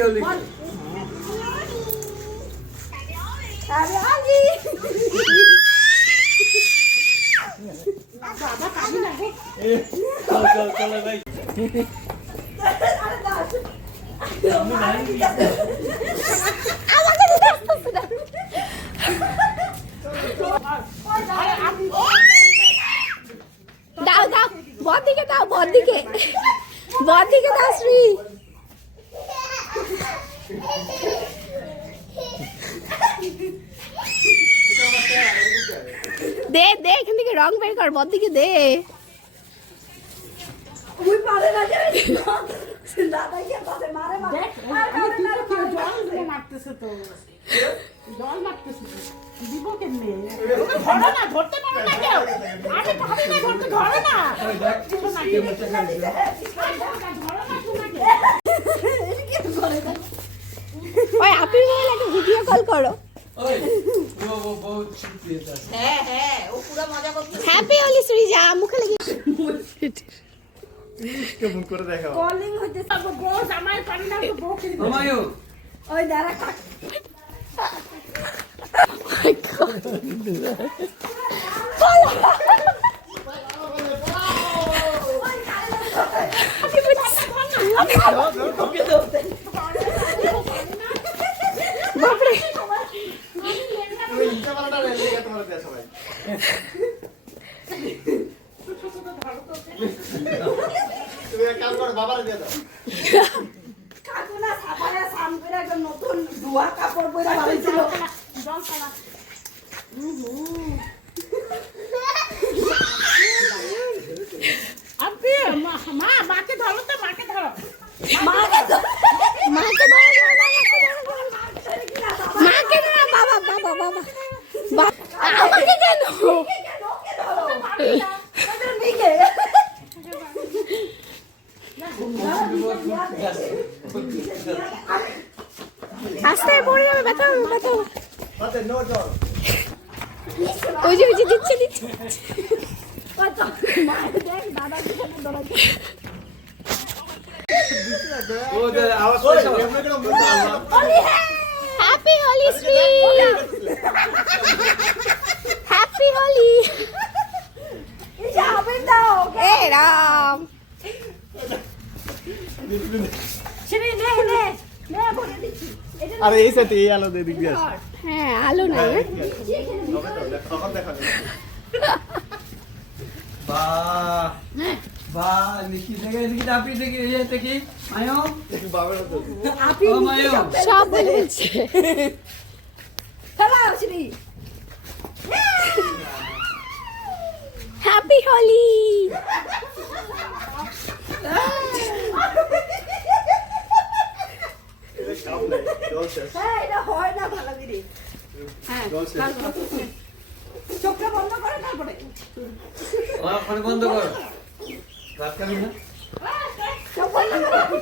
होली चलो भाई दाओ दाओ बहुत दिखे दाओ बहुत दिखे दाओ श्री दे दे এখান থেকে রং বের কর বদ দিকে দে ওই পারে না যায় দাদা কি পারে মারে মারে আমি তুই তো জল মারতেছ তো জল মারতেছ দিব কেমনে ধরো না ধরতে পারো না কেউ আরে পাবে না ধরতে ধরো না ধরো না তোমাকে এই কি করে ওই আপনি বলে একটা ভিডিও কল করো ओए वो बहुत छुट्टी है है वो पूरा मजा करते হ্যাপি হোলি শ্রীজা মুখে লাগি কেমন করে দেখাও কলিং হইতে সব বউ জামাই পারি না তো বউ কি हमायो ওই দাঁড়া মাই গড বাপরে তুমি ইচ্ছা করাটা রেল দিকে তোমার দেয়া সবাই তুমি এক কাজ করো বাবারে দিয়ে দাও কাকুনা সাবারে সামনে একজন নতুন ধোয়া কাপড় পরে বাড়িছিল জল খালা আপনি মা মাকে ধরো তো মাকে ধরো মাকে ধরো মাকে ধরো বাবা বাবা বাবা আমাকে কেন আস্তে পড়ে যাবে ব্যথা হবে ব্যথা হবে হাতে নো জল ওই যে দিচ্ছে ও দে আওয়াজ করছো এমনি কেন বলছো হ্যাপি হোলি শ্রী হ্যাপি হোলি যাবে দাও এ রাম শ্রী নে নে নে বলে দিচ্ছি আরে এই সাথে এই আলো দিয়ে দিবি আছে হ্যাঁ আলো না তখন দেখা যাবে वाह वाह निकी देखे निकी आपी देखे ये देखी आयो বাবার তো আপনি ও মায়ো সব বলছে হ্যালো শ্রী হ্যাপি হোলি এটা কাম নাই জল শেষ হ্যাঁ এটা হয় না ভালো করে হ্যাঁ জল শেষ চোখটা বন্ধ করে তারপরে और फोन बंद कर रात का भी ना চোখ বন্ধ করো